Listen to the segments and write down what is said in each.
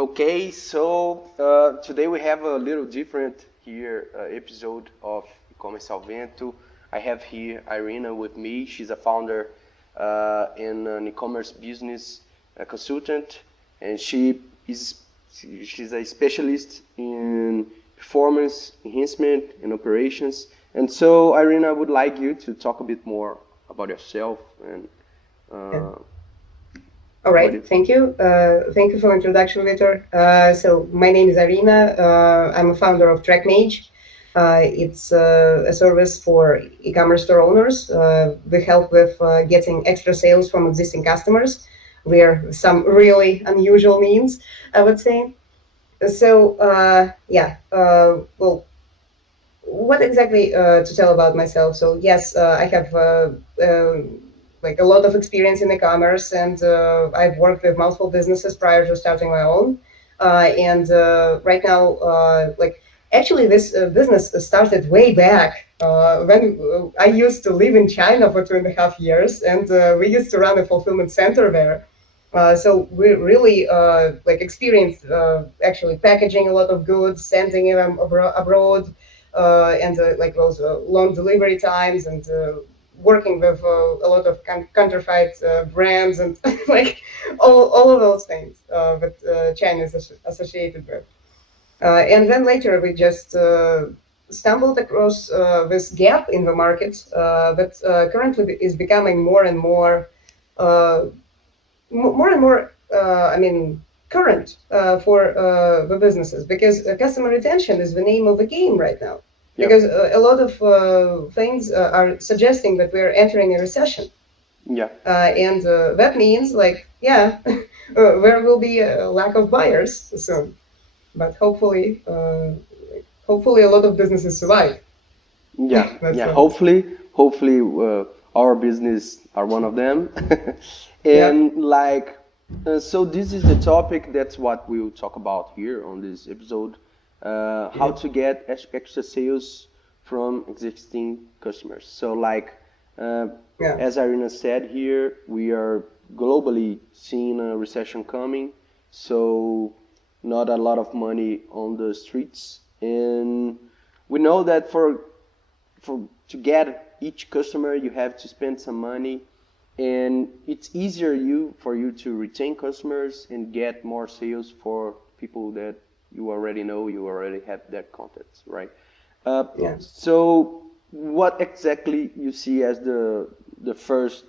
Okay, so today we have a little different here episode of eCommerce Salvento. I have here Irina with me. She's a founder and an e-commerce business consultant, and she's a specialist in performance enhancement and operations. And so, Irina, I would like you to talk a bit more about yourself and Yeah. uh, All what right. you. Thank you. Thank you for the introduction, Victor. So my name is Irina. I'm a founder of TrackMage. It's a service for e-commerce store owners. We help with getting extra sales from existing customers via some really unusual means, I would say. So yeah. Well, what exactly to tell about myself? So yes, I have like a lot of experience in e-commerce, and I've worked with multiple businesses prior to starting my own. And right now, like actually, this business started way back when I used to live in China for 2.5 years, and we used to run a fulfillment center there. So we really like experienced actually packaging a lot of goods, sending them abroad, and like those long delivery times, and working with a lot of counterfeit brands, and like all of those things that China is associated with. And then later we just stumbled across this gap in the market that currently is becoming more and more uh, more and more, I mean, current for the businesses, because customer retention is the name of the game right now. Because Yep. a lot of things are suggesting that we're entering a recession, Yeah. and that means, like, yeah, there will be a lack of buyers soon. But hopefully, a lot of businesses survive. Yeah, That's yeah. what it's. Hopefully, our business are one of them. Yep. And like, so this is the topic. That's what we'll talk about here on this episode. How Yeah. to get extra sales from existing customers. So like, uh, Yeah. as Irina said here, we are globally seeing a recession coming. So not a lot of money on the streets, and we know that for to get each customer you have to spend some money, and it's easier you for you to retain customers and get more sales for people that you already know, you already have that contacts, right? uh, Yeah. so what exactly you see as the first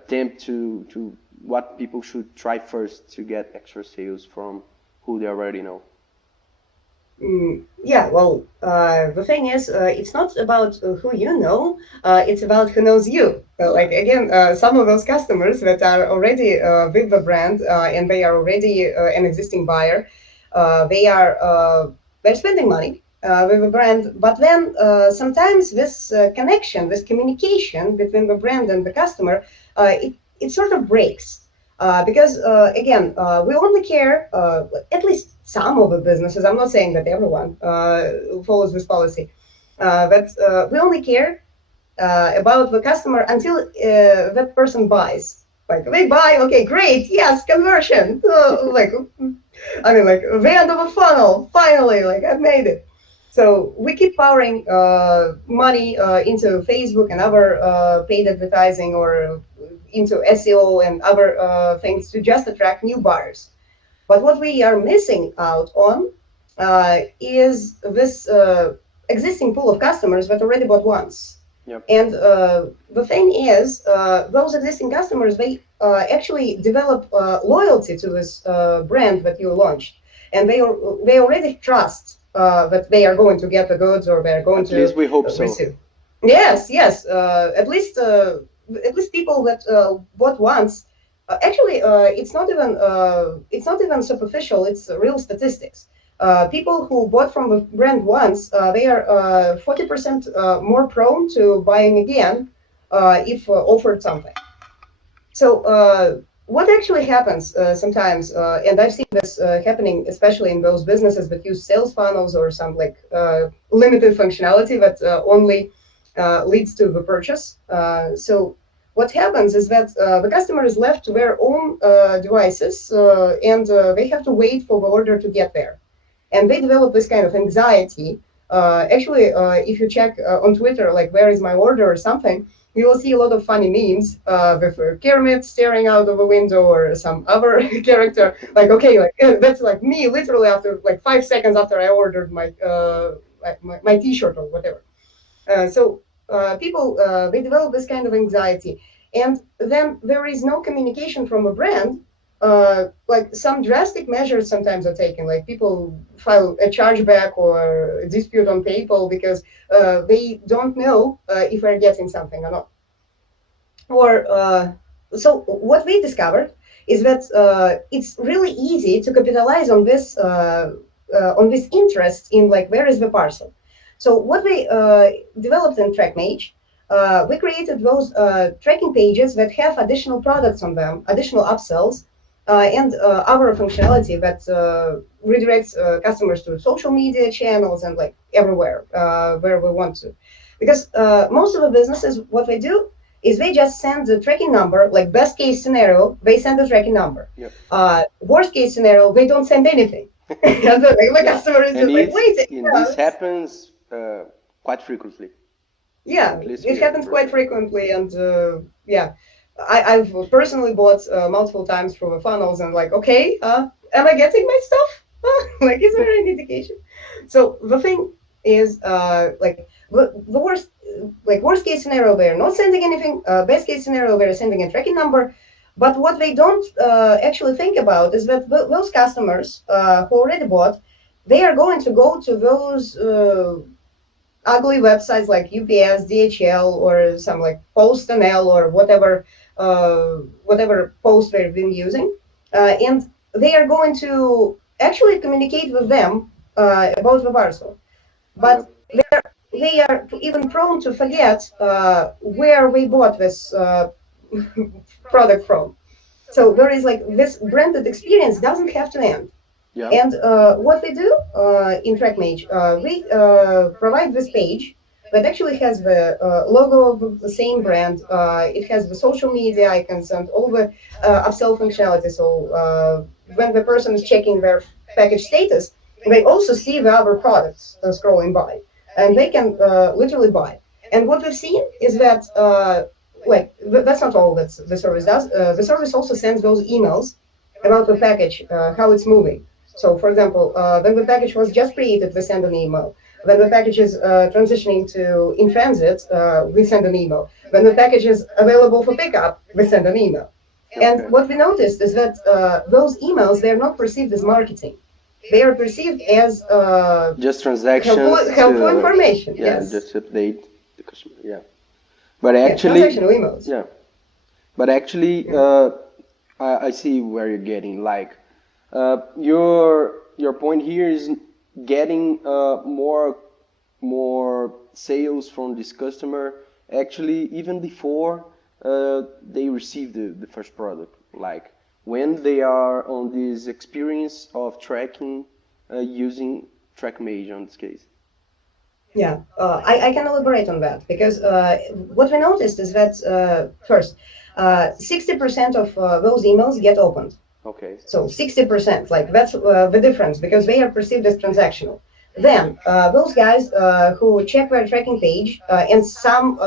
attempt to what people should try first to get extra sales from who they already know? Yeah, well, the thing is, it's not about who you know, it's about who knows you. Yeah. Like, again, some of those customers that are already with the brand and they are already an existing buyer, they are they're spending money with the brand, but then sometimes this connection, this communication between the brand and the customer, it sort of breaks. Because again, we only care, at least some of the businesses, I'm not saying that everyone follows this policy, but we only care about the customer until that person buys. Like they buy, okay, great, yes, conversion. Like, I mean, like the end of a funnel, finally, like I've made it. So we keep pouring money into Facebook and other paid advertising, or into SEO and other things to just attract new buyers. But what we are missing out on is this existing pool of customers that already bought once. Yep. And the thing is, those existing customers, they actually develop loyalty to this brand that you launched, and they already trust that they are going to get the goods, or they're going At least to we hope so. receive. Yes, yes. At least people that bought once. Actually, it's not even superficial. It's real statistics. People who bought from the brand once, they are 40% more prone to buying again if offered something. So what actually happens sometimes, and I've seen this happening, especially in those businesses that use sales funnels or some like limited functionality that only leads to the purchase. So what happens is that the customer is left to their own devices, and they have to wait for the order to get there. And they develop this kind of anxiety. Actually, if you check on Twitter, like where is my order or something, you will see a lot of funny memes with Kermit staring out of a window or some other character. Like, okay, like that's like me literally after like 5 seconds after I ordered my T-shirt or whatever. So people they develop this kind of anxiety, and then there is no communication from a brand. Like some drastic measures sometimes are taken, like people file a chargeback or a dispute on PayPal because they don't know if they're getting something or not. Or so what we discovered is that it's really easy to capitalize on this interest in like where is the parcel. So what we developed in TrackMage, we created those tracking pages that have additional products on them, additional upsells, and other functionality that redirects customers to social media channels and like everywhere where we want to. Because most of the businesses, what they do is they just send the tracking number, like best case scenario, they send the tracking number. Yep. Worst case scenario, they don't send anything. And so, like, the customer is just like, wait. And this happens quite frequently. Yeah, it happens quite frequently, and yeah, I've personally bought multiple times through the funnels, and like, okay, am I getting my stuff? Like, is there any indication? So the thing is, like, the worst case scenario, they're not sending anything. Best case scenario, they're sending a tracking number. But what they don't actually think about is that those customers who already bought, they are going to go to those ugly websites like UPS, DHL, or some like PostNL or whatever post they've been using, and they are going to actually communicate with them about the parcel. But they are even prone to forget where we bought this product from. So there is like this branded experience doesn't have to end. Yeah. And what we do in TrackMage, we provide this page that actually has the logo of the same brand. It has the social media icons and all the upsell functionality. So when the person is checking their package status, they also see the other products scrolling by, and they can literally buy. And what we've seen is that that's not all that the service does. The service also sends those emails about the package, how it's moving. So, for example, when the package was just created, we send an email. When the package is transitioning to in transit, we send an email. When the package is available for pickup, we send an email. And what we noticed is that those emails, they're not perceived as marketing. They are perceived as just transactions, helpful information. Yeah, yes. just update the customer. Yeah, but actually, transactional emails. Yeah, but actually, I see where you're getting. Like, your point here is getting more sales from this customer. Actually, even before they receive the first product, like when they are on this experience of tracking using TrackMage on this case. Yeah, I can elaborate on that because what we noticed is that first, 60% of those emails get opened. Okay. So 60%, like that's the difference because they are perceived as transactional. Then those guys who check their tracking page, in some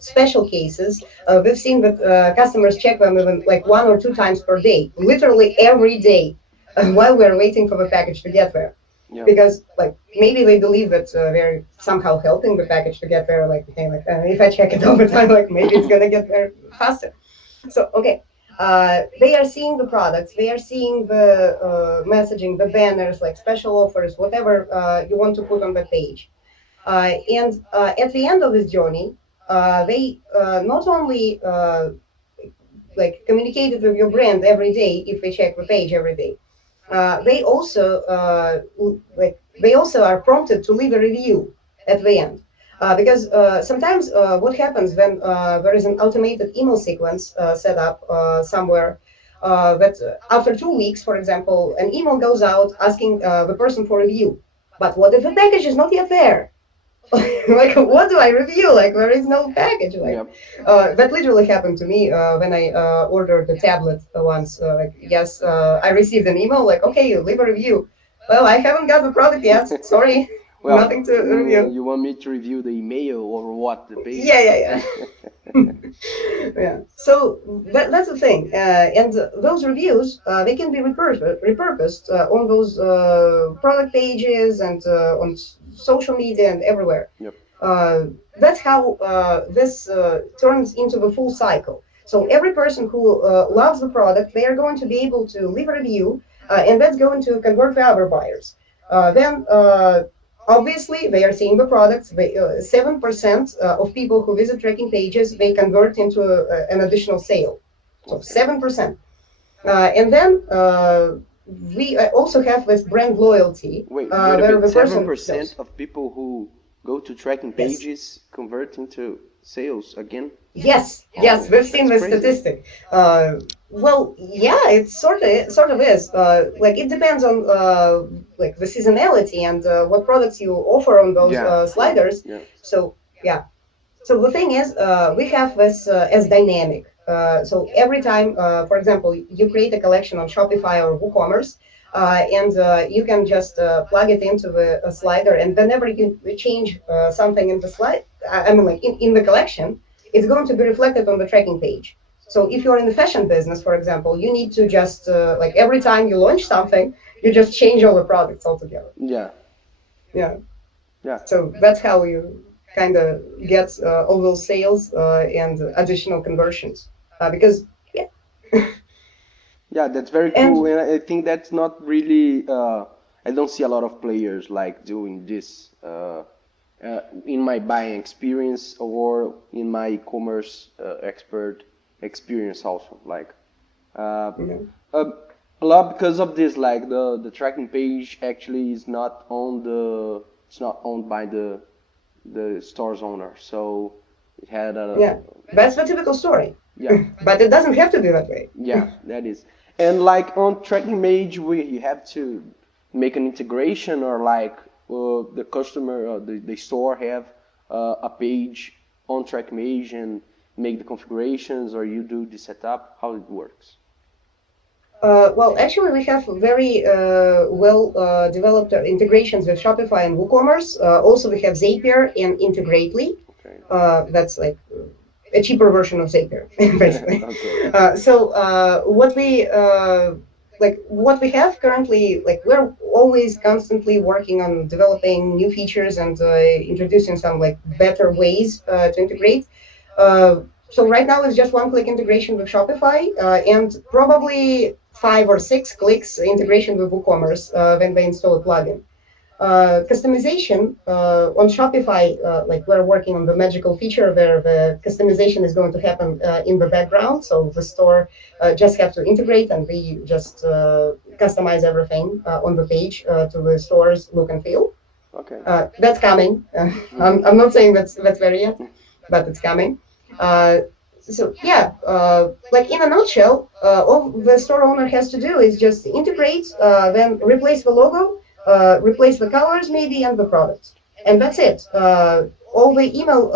special cases, we've seen that customers check them even like 1 or 2 times per day, literally every day, while we're waiting for the package to get there. Yeah. Because like maybe they believe that they're somehow helping the package to get there. Like, okay, like if I check it all the time, like maybe it's gonna get there faster. So okay. They are seeing the products, they are seeing the messaging, the banners, like special offers, whatever you want to put on the page. And at the end of this journey, they not only like communicated with your brand every day if they check the page every day. They also are prompted to leave a review at the end. Because sometimes what happens when there is an automated email sequence set up somewhere that after 2 weeks, for example, an email goes out asking the person for review. But what if the package is not yet there? Like, what do I review? Like, there is no package. Like, Yep. that literally happened to me when I ordered the tablet once. Like, yes, I received an email like, okay, leave a review. Well, I haven't got the product yet. Sorry, Well, nothing to review. you want me to review the email or what? The Yeah, page? yeah, yeah. Yeah. So that's the thing. And those reviews, they can be repurposed on those product pages and on social media and everywhere. Yep. Uh, that's how this turns into the full cycle. So every person who loves the product, they are going to be able to leave a review, and that's going to convert the other buyers. Then obviously they are seeing the products. 7% of people who visit tracking pages, they convert into an additional sale. So Okay. 7%. And then we also have this brand loyalty, Wait a where bit. the Seven person percent knows. of people who go to tracking Yes. pages convert into sales again. Yes, yes, Oh, we've seen that's this crazy. statistic. Well, yeah, it sort of is. Like it depends on like the seasonality and what products you offer on those Yeah, yeah, sliders. yeah. So yeah. So the thing is, we have this as dynamic. So every time, for example, you create a collection on Shopify or WooCommerce, and you can just plug it into the slider, and whenever you change something in the slide, I mean, like in the collection, it's going to be reflected on the tracking page. So if you're in the fashion business, for example, you need to just like every time you launch something, you just change all the products altogether. Yeah, Yeah. yeah. So that's how you kind of get all those sales and additional conversions. Because, yeah. Yeah, that's very cool, And and I think that's not really. I don't see a lot of players like doing this in my buying experience or in my e-commerce expert experience also. Like uh, you know, a, a lot because of this. Like the tracking page actually is not on the. It's not owned by the store's owner, so it had a. yeah, that's the typical story. Yeah. But it doesn't have to be that way. Yeah, that is. And like on tracking page, we you have to make an integration or like the customer, the store have a page on tracking page and make the configurations or you do the setup, how it works. Well, actually, we have very well developed integrations with Shopify and WooCommerce. Also, we have Zapier and Integrately. Okay. That's like a cheaper version of Zapier, basically. Okay. What we have currently, like we're always constantly working on developing new features and introducing some like better ways to integrate. So right now it's just one-click integration with Shopify and probably 5 or 6 clicks integration with WooCommerce when they install a plugin. Customization on Shopify, like we're working on the magical feature where the customization is going to happen in the background. So the store just have to integrate and we just customize everything on the page to the store's look and feel. Okay. That's coming. I'm not saying that's very yet, but it's coming. Uh, so yeah, like in a nutshell, all the store owner has to do is just integrate, then replace the logo, replace the colors maybe, and the products, and that's it. All the email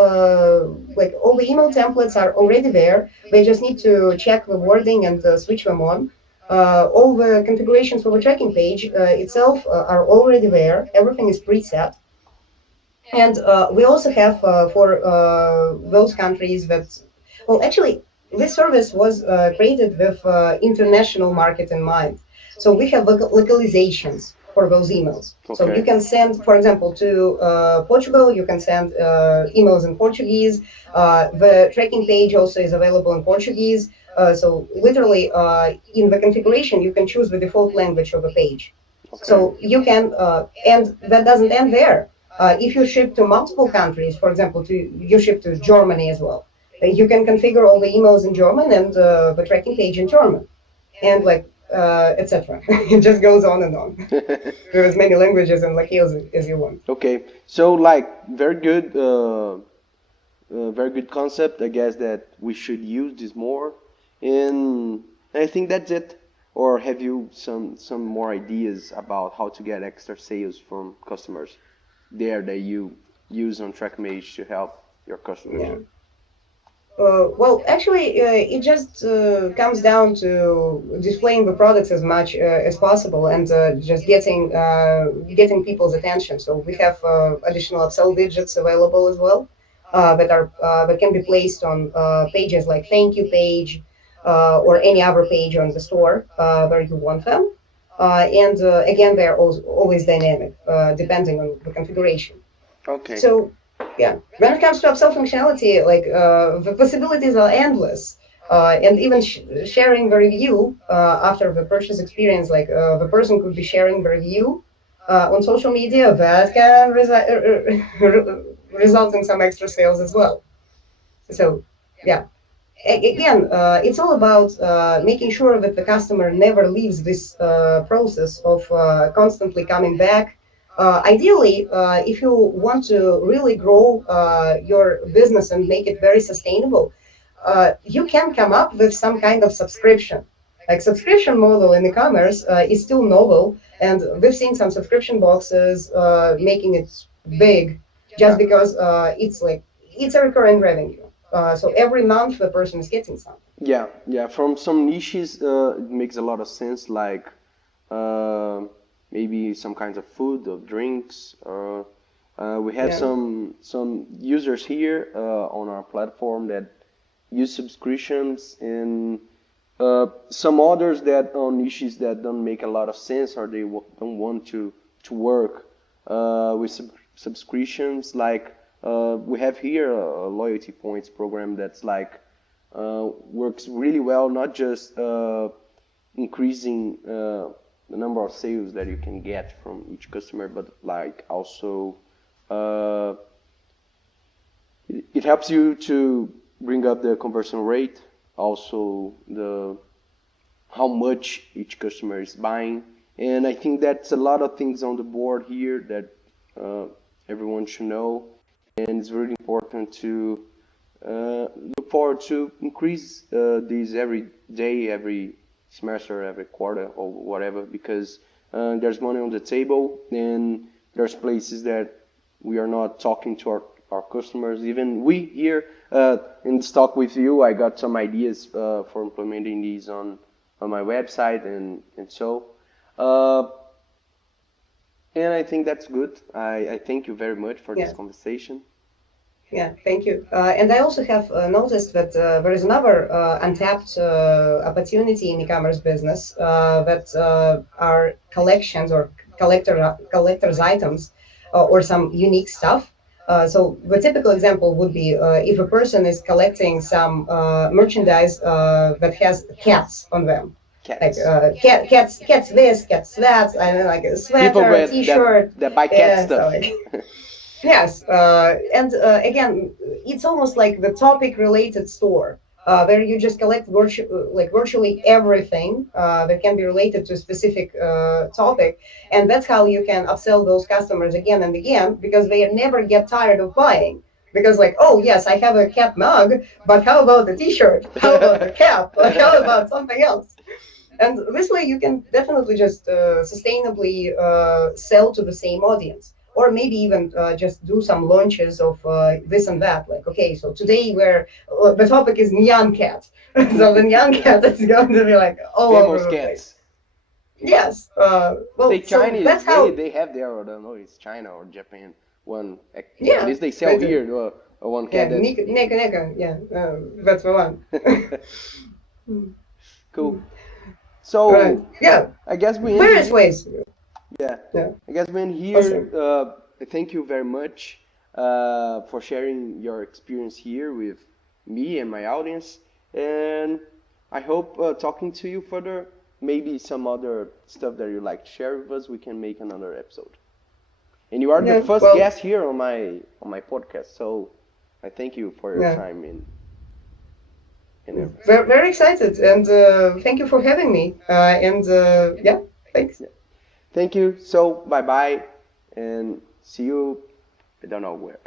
templates are already there. They just need to check the wording and switch them on. All the configurations for the tracking page itself are already there. Everything is preset. And we also have for those countries that, well, actually, this service was created with international market in mind. So we have localizations for those emails. So you Okay. can send, for example, to Portugal, you can send emails in Portuguese. The tracking page also is available in Portuguese. So literally, in the configuration, you can choose the default language of the page. Okay. So you can, and that doesn't end there. If you ship to multiple countries, for example, you ship to Germany as well, you can configure all the emails in German and the tracking page in German, and like etc. It just goes on and on. There as many languages and like as you want. Okay, so like very good concept. I guess that we should use this more, and I think that's it. Or have you some more ideas about how to get extra sales from customers there that you? use on TrackMage to help your customers? Yeah. Well, actually, it just comes down to displaying the products as much as possible and just getting people's attention. So we have additional upsell widgets available as well that can be placed on pages like thank you page or any other page on the store where you want them. And again, they're always dynamic depending on the configuration. Okay. So, yeah, when it comes to upsell functionality, like the possibilities are endless. And even sharing the review after the purchase experience, like the person could be sharing the review on social media that can result in some extra sales as well. So, yeah, again, it's all about making sure that the customer never leaves this process of constantly coming back. Ideally, if you want to really grow your business and make it very sustainable, you can come up with some kind of subscription. Like subscription model in e-commerce is still novel, and we've seen some subscription boxes making it big just Yeah. because it's a recurring revenue. So every month the person is getting something. Yeah, yeah. From some niches, it makes a lot of sense, like uh, maybe some kinds of food or drinks. Or we have Yeah, some users here on our platform that use subscriptions, and some others that on niches that don't make a lot of sense, or they don't want to work with subscriptions. Like we have here a loyalty points program that's like works really well, not just increasing the number of sales that you can get from each customer, but like also uh, it helps you to bring up the conversion rate, also the how much each customer is buying. And I think that's a lot of things on the board here that uh, everyone should know. And it's really important to look forward to increase these every day, every semester, every quarter, or whatever, because there's money on the table, and there's places that we are not talking to our customers. Even we here in this talk with you, I got some ideas for implementing these on my website, and so. Uh, and I think that's good. I thank you very much for this yeah, conversation. yeah. Thank you. And I also have noticed that there is another untapped opportunity in e-commerce business that are collections or collectors items or some unique stuff. So the typical example would be if a person is collecting some merchandise that has cats on them, like Cats. cats this, cats that, and like a People sweater, a with T-shirt. that buy cat Yeah, so stuff. like yes, and again, it's almost like the topic-related store where you just collect virtually everything that can be related to a specific topic, and that's how you can upsell those customers again and again because they never get tired of buying. Because like, oh yes, I have a cat mug, but how about the T-shirt? How about the cap? How about something else? And this way, you can definitely just sustainably sell to the same audience, or maybe even just do some launches of this and that. Like, okay, so today we're the topic is neon cat, so the neon cat is going to be like all over Famous the place. cats. Yes. They Well, so Chinese, that's they how. they have their, I don't know, it's China or Japan. One, at Yeah, least they sell they do. here one cat Yeah, that. Nika. Yeah, that's the one. Mm, Cool. mm. Right. So Yeah. I guess we end Various here. ways. Yeah, Yeah. I guess we end here. Awesome. Thank you very much for sharing your experience here with me and my audience, and I hope talking to you further. Maybe some other stuff that you like to share with us. We can make another episode. And you are the Yeah. first Well. guest here on my podcast, so I thank you for your Yeah. time and everything. Very, very excited, and thank you for having me. And yeah, thanks. Yeah. Thank you. So bye bye, and see you. I don't know where.